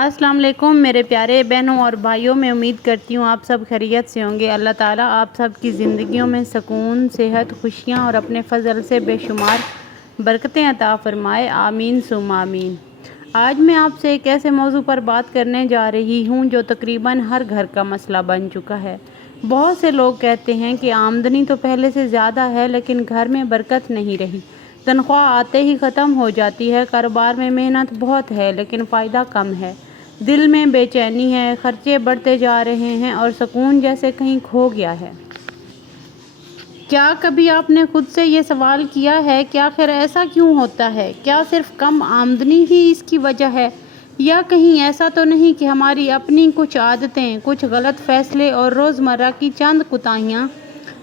अस्सलाम वालेकुम मेरे प्यारे बहनों और भाइयों, मैं उम्मीद करती हूँ आप सब खैरियत से होंगे। अल्लाह ताला आप सब की ज़िंदगियों में सुकून, सेहत, खुशियाँ और अपने फ़ज़ल से बेशुमार बरकतें अता फ़रमाए। आमीन सुम आमीन। आज मैं आपसे एक ऐसे मौजू पर बात करने जा रही हूँ जो तकरीबन हर घर का मसला बन चुका है। बहुत से लोग कहते हैं कि आमदनी तो पहले से ज़्यादा है लेकिन घर में बरकत नहीं रही। तनख्वाह आते ही ख़त्म हो जाती है। कारोबार में मेहनत बहुत है लेकिन फ़ायदा कम है। दिल में बेचैनी है, खर्चे बढ़ते जा रहे हैं और सुकून जैसे कहीं खो गया है। क्या कभी आपने खुद से ये सवाल किया है कि आखिर ऐसा क्यों होता है? क्या सिर्फ कम आमदनी ही इसकी वजह है, या कहीं ऐसा तो नहीं कि हमारी अपनी कुछ आदतें, कुछ गलत फैसले और रोज़मर्रा की चंद कोताहियाँ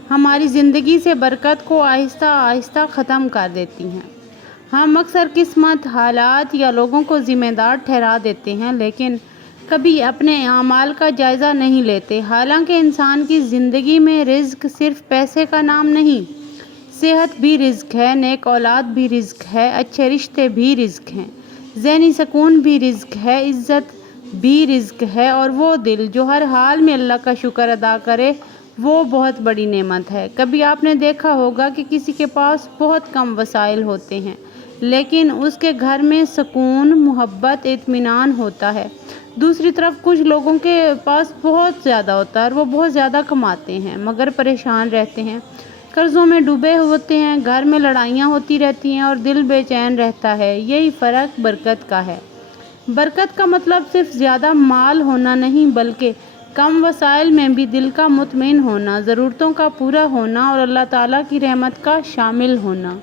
हमारी ज़िंदगी से बरकत को आहिस्ता आहिस्ता ख़त्म कर देती हैं। हम अक्सर किस्मत, हालात या लोगों को ज़िम्मेदार ठहरा देते हैं लेकिन कभी अपने आमाल का जायज़ा नहीं लेते। हालांकि इंसान की ज़िंदगी में रिज़्क सिर्फ पैसे का नाम नहीं, सेहत भी रिज़्क है, नेक औलाद भी रिज़्क है, अच्छे रिश्ते भी रिज़्क हैं, ज़हनी सुकून भी रिज़्क है, इज़्ज़त भी रिज़्क है और वो दिल जो हर हाल में अल्लाह का शुक्र अदा करे, वो बहुत बड़ी नेमत है। कभी आपने देखा होगा कि किसी के पास बहुत कम वसाइल होते हैं लेकिन उसके घर में सुकून, मोहब्बत, इत्मीनान होता है। दूसरी तरफ कुछ लोगों के पास बहुत ज़्यादा होता है और वो बहुत ज़्यादा कमाते हैं मगर परेशान रहते हैं, कर्ज़ों में डूबे होते हैं, घर में लड़ाइयाँ होती रहती हैं और दिल बेचैन रहता है। यही फ़र्क बरकत का है। बरकत का मतलब सिर्फ ज़्यादा माल होना नहीं बल्कि कम वसाइल में भी दिल का मुतमईन होना, ज़रूरतों का पूरा होना और अल्लाह ताला की रहमत का शामिल होना।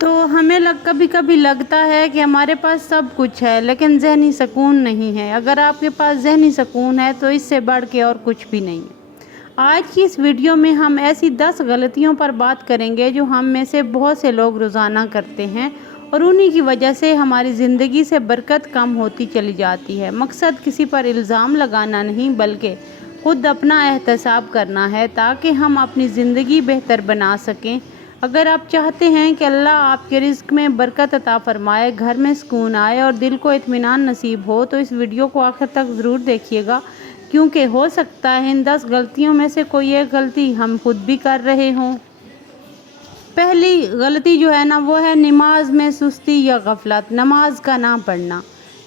तो हमें कभी कभी लगता है कि हमारे पास सब कुछ है लेकिन ज़हनी सुकून नहीं है। अगर आपके पास ज़हनी सुकून है तो इससे बढ़ के और कुछ भी नहीं है। आज की इस वीडियो में हम ऐसी 10 गलतियों पर बात करेंगे जो हम में से बहुत से लोग रोज़ाना करते हैं और उन्हीं की वजह से हमारी ज़िंदगी से बरकत कम होती चली जाती है। मकसद किसी पर इल्ज़ाम लगाना नहीं बल्कि खुद अपना एहतसाब करना है ताकि हम अपनी ज़िंदगी बेहतर बना सकें। अगर आप चाहते हैं कि अल्लाह आपके रिज़्क में बरकत अता फ़रमाए, घर में सुकून आए और दिल को इत्मीनान नसीब हो, तो इस वीडियो को आखिर तक ज़रूर देखिएगा, क्योंकि हो सकता है इन 10 गलतियों में से कोई एक गलती हम खुद भी कर रहे हों। पहली गलती जो है ना, वो है नमाज में सुस्ती या गफलत, नमाज का ना पढ़ना।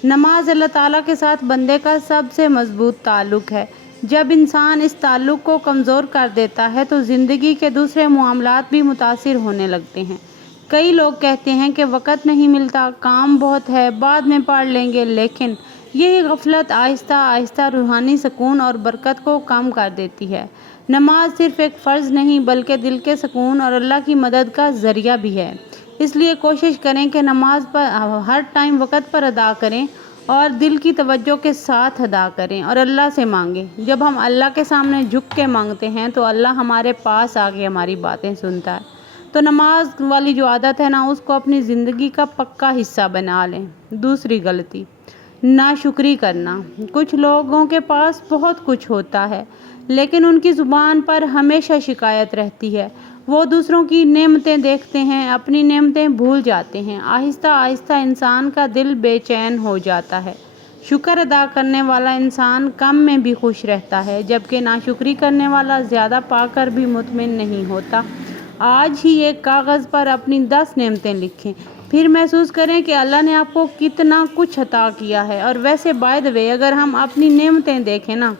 नमाज अल्लाह ताला के साथ बंदे का सबसे मजबूत ताल्लुक़ है। जब इंसान इस ताल्लुक़ को कमज़ोर कर देता है तो ज़िंदगी के दूसरे मामलात भी मुतासिर होने लगते हैं। कई लोग कहते हैं कि वक़्त नहीं मिलता, काम बहुत है, बाद में पढ़ लेंगे, लेकिन यही गफलत आहिस्ता आहिस्ता रूहानी सुकून और बरकत को कम कर देती है। नमाज सिर्फ़ एक फ़र्ज़ नहीं बल्कि दिल के सुकून और अल्लाह की मदद का ज़रिया भी है। इसलिए कोशिश करें कि नमाज पर हर टाइम वक़्त पर अदा करें और दिल की तवज्जो के साथ अदा करें और अल्लाह से मांगें। जब हम अल्लाह के सामने झुक के मांगते हैं तो अल्लाह हमारे पास आके हमारी बातें सुनता है। तो नमाज वाली जो आदत है ना, उसको अपनी ज़िंदगी का पक्का हिस्सा बना लें। दूसरी गलती, नाशुक्री करना। कुछ लोगों के पास बहुत कुछ होता है लेकिन उनकी ज़ुबान पर हमेशा शिकायत रहती है। वो दूसरों की नेमतें देखते हैं, अपनी नेमतें भूल जाते हैं। आहिस्ता आहिस्ता इंसान का दिल बेचैन हो जाता है। शुक्र अदा करने वाला इंसान कम में भी खुश रहता है जबकि नाशुक्री करने वाला ज़्यादा पाकर भी मुतमिन नहीं होता। आज ही एक कागज़ पर अपनी 10 नेमतें लिखें, फिर महसूस करें कि अल्लाह ने आपको कितना कुछ अता किया है। और वैसे बाय द वे, अगर हम अपनी नेमतें देखें ना,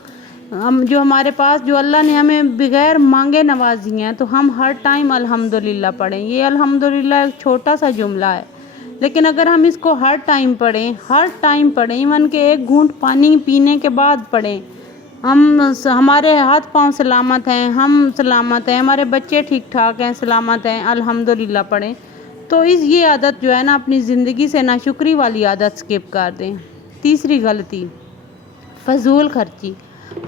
हम जो हमारे पास जो अल्लाह ने हमें बगैर मांगे नवाजी हैं, तो हम हर टाइम अल्हम्दुलिल्लाह पढ़ें। ये अल्हम्दुलिल्लाह एक छोटा सा जुमला है लेकिन अगर हम इसको हर टाइम पढ़ें, इवन के एक घूंट पानी पीने के बाद पढ़ें, हमारे हाथ पांव सलामत हैं, हम सलामत हैं, हमारे बच्चे ठीक ठाक हैं, सलामत हैं, अल्हम्दुलिल्लाह पढ़ें, तो ये आदत जो है ना, अपनी ज़िंदगी से नाशुक्री वाली आदत स्किप कर दें। तीसरी गलती, फजूल खर्ची।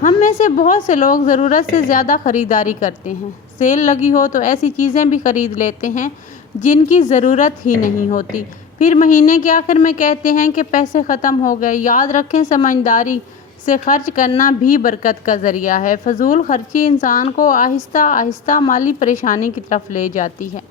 हम में से बहुत से लोग ज़रूरत से ज़्यादा ख़रीदारी करते हैं। सेल लगी हो तो ऐसी चीज़ें भी ख़रीद लेते हैं जिनकी ज़रूरत ही नहीं होती। फिर महीने के आखिर में कहते हैं कि पैसे ख़त्म हो गए। याद रखें, समझदारी से खर्च करना भी बरकत का ज़रिया है। फजूल खर्ची इंसान को आहिस्ता आहिस्ता माली परेशानी की तरफ ले जाती है।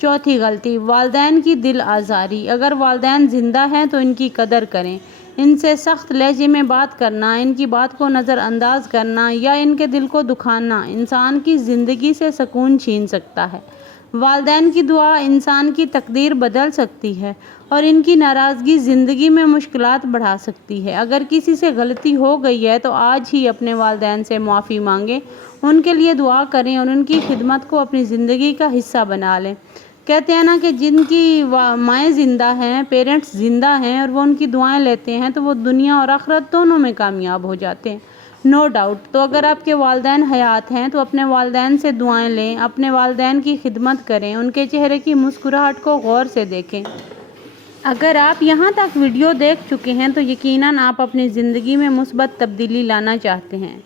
चौथी गलती, वालिदैन की दिल आज़ारी। अगर वालिदैन ज़िंदा हैं तो इनकी कदर करें, ان سے سخت لہجے میں بات کرنا، ان کی بات کو نظر انداز کرنا یا ان کے دل کو دکھانا انسان کی زندگی سے سکون چھین سکتا ہے۔ والدین کی دعا انسان کی تقدیر بدل سکتی ہے اور ان کی ناراضگی زندگی میں مشکلات بڑھا سکتی ہے۔ اگر کسی سے غلطی ہو گئی ہے تو آج ہی اپنے والدین سے معافی مانگیں، ان کے لیے دعا کریں اور ان کی خدمت کو اپنی زندگی کا حصہ بنا لیں۔ کہتے ہیں نا کہ جن کی مائیں زندہ ہیں، پیرنٹس زندہ ہیں اور وہ ان کی دعائیں لیتے ہیں تو وہ دنیا اور آخرت دونوں میں کامیاب ہو جاتے ہیں، نو ڈاؤٹ۔ تو اگر آپ کے والدین حیات ہیں تو اپنے والدین سے دعائیں لیں، اپنے والدین کی خدمت کریں، ان کے چہرے کی مسکراہٹ کو غور سے دیکھیں۔ اگر آپ یہاں تک ویڈیو دیکھ چکے ہیں تو یقیناً آپ اپنی زندگی میں مثبت تبدیلی لانا چاہتے ہیں۔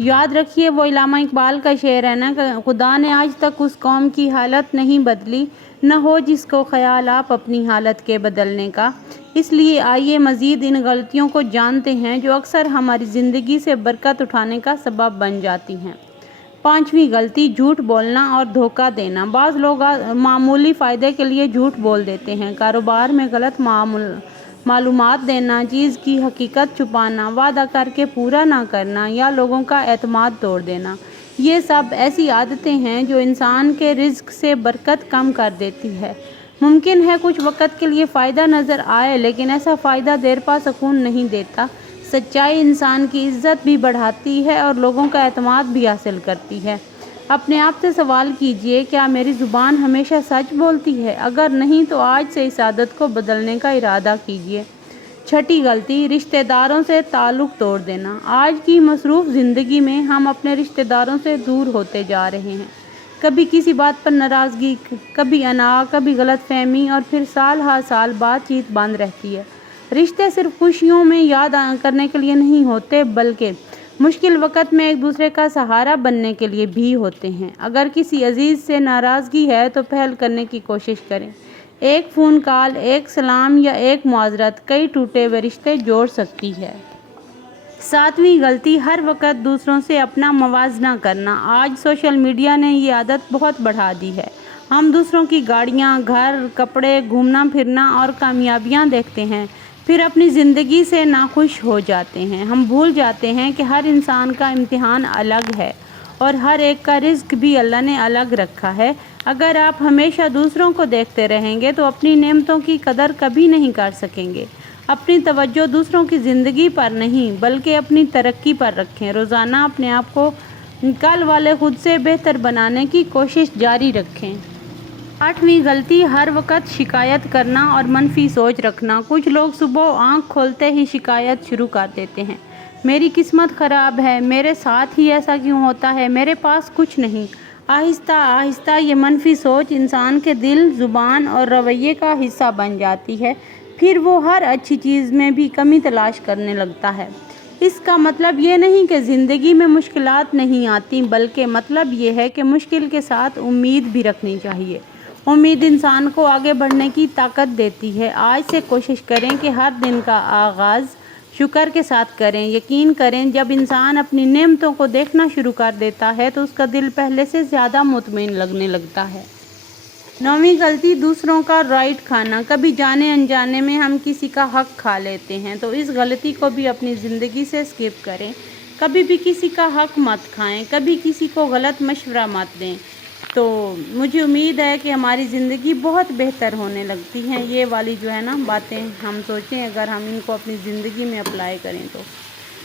یاد رکھیے وہ علامہ اقبال کا شعر ہے نا کہ خدا نے آج تک اس قوم کی حالت نہیں بدلی، نہ ہو جس کو خیال آپ اپنی حالت کے بدلنے کا۔ اس لیے آئیے مزید ان غلطیوں کو جانتے ہیں جو اکثر ہماری زندگی سے برکت اٹھانے کا سبب بن جاتی ہیں۔ 5ویں غلطی، جھوٹ بولنا اور دھوکہ دینا۔ بعض لوگ معمولی فائدے کے لیے جھوٹ بول دیتے ہیں۔ کاروبار میں غلط معلومات دینا، چیز کی حقیقت چھپانا، وعدہ کر کے پورا نہ کرنا یا لوگوں کا اعتماد توڑ دینا، یہ سب ایسی عادتیں ہیں جو انسان کے رزق سے برکت کم کر دیتی ہے۔ ممکن ہے کچھ وقت کے لیے فائدہ نظر آئے لیکن ایسا فائدہ دیر پا سکون نہیں دیتا۔ سچائی انسان کی عزت بھی بڑھاتی ہے اور لوگوں کا اعتماد بھی حاصل کرتی ہے۔ اپنے آپ سے سوال کیجئے، کیا میری زبان ہمیشہ سچ بولتی ہے؟ اگر نہیں تو آج سے اس عادت کو بدلنے کا ارادہ کیجئے۔ 6ٹھی غلطی، رشتہ داروں سے تعلق توڑ دینا۔ آج کی مصروف زندگی میں ہم اپنے رشتہ داروں سے دور ہوتے جا رہے ہیں۔ کبھی کسی بات پر ناراضگی، کبھی انا، کبھی غلط فہمی اور پھر سال ہر سال بات چیت بند رہتی ہے۔ رشتے صرف خوشیوں میں یاد کرنے کے لیے نہیں ہوتے بلکہ مشکل وقت میں ایک دوسرے کا سہارا بننے کے لیے بھی ہوتے ہیں۔ اگر کسی عزیز سے ناراضگی ہے تو پہل کرنے کی کوشش کریں۔ ایک فون کال، ایک سلام یا ایک معذرت کئی ٹوٹے ہوئے رشتے جوڑ سکتی ہے۔ 7ویں غلطی، ہر وقت دوسروں سے اپنا موازنہ کرنا۔ آج سوشل میڈیا نے یہ عادت بہت بڑھا دی ہے۔ ہم دوسروں کی گاڑیاں، گھر، کپڑے، گھومنا پھرنا اور کامیابیاں دیکھتے ہیں، پھر اپنی زندگی سے ناخوش ہو جاتے ہیں۔ ہم بھول جاتے ہیں کہ ہر انسان کا امتحان الگ ہے اور ہر ایک کا رزق بھی اللہ نے الگ رکھا ہے۔ اگر آپ ہمیشہ دوسروں کو دیکھتے رہیں گے تو اپنی نعمتوں کی قدر کبھی نہیں کر سکیں گے۔ اپنی توجہ دوسروں کی زندگی پر نہیں بلکہ اپنی ترقی پر رکھیں۔ روزانہ اپنے آپ کو کل والے خود سے بہتر بنانے کی کوشش جاری رکھیں۔ 8ویں غلطی، ہر وقت شکایت کرنا اور منفی سوچ رکھنا۔ کچھ لوگ صبح آنکھ کھولتے ہی شکایت شروع کر دیتے ہیں، میری قسمت خراب ہے، میرے ساتھ ہی ایسا کیوں ہوتا ہے، میرے پاس کچھ نہیں۔ آہستہ آہستہ یہ منفی سوچ انسان کے دل، زبان اور رویے کا حصہ بن جاتی ہے، پھر وہ ہر اچھی چیز میں بھی کمی تلاش کرنے لگتا ہے۔ اس کا مطلب یہ نہیں کہ زندگی میں مشکلات نہیں آتی بلکہ مطلب یہ ہے کہ مشکل کے ساتھ امید بھی رکھنی چاہیے۔ امید انسان کو آگے بڑھنے کی طاقت دیتی ہے۔ آج سے کوشش کریں کہ ہر دن کا آغاز شکر کے ساتھ کریں۔ یقین کریں جب انسان اپنی نعمتوں کو دیکھنا شروع کر دیتا ہے تو اس کا دل پہلے سے زیادہ مطمئن لگنے لگتا ہے۔ 9ویں غلطی، دوسروں کا رائٹ کھانا۔ کبھی جانے انجانے میں ہم کسی کا حق کھا لیتے ہیں تو اس غلطی کو بھی اپنی زندگی سے اسکپ کریں۔ کبھی بھی کسی کا حق مت کھائیں، کبھی کسی کو غلط مشورہ مت دیں۔ تو مجھے امید ہے کہ ہماری زندگی بہت بہتر ہونے لگتی ہیں۔ یہ والی جو ہے نا باتیں ہم سوچیں اگر ہم ان کو اپنی زندگی میں اپلائی کریں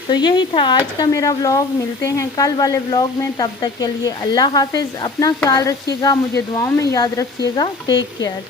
تو یہی تھا آج کا میرا ولاگ۔ ملتے ہیں کل والے ولاگ میں، تب تک کے لیے اللہ حافظ۔ اپنا خیال رکھیے گا، مجھے دعاؤں میں یاد رکھیے گا۔ Take care.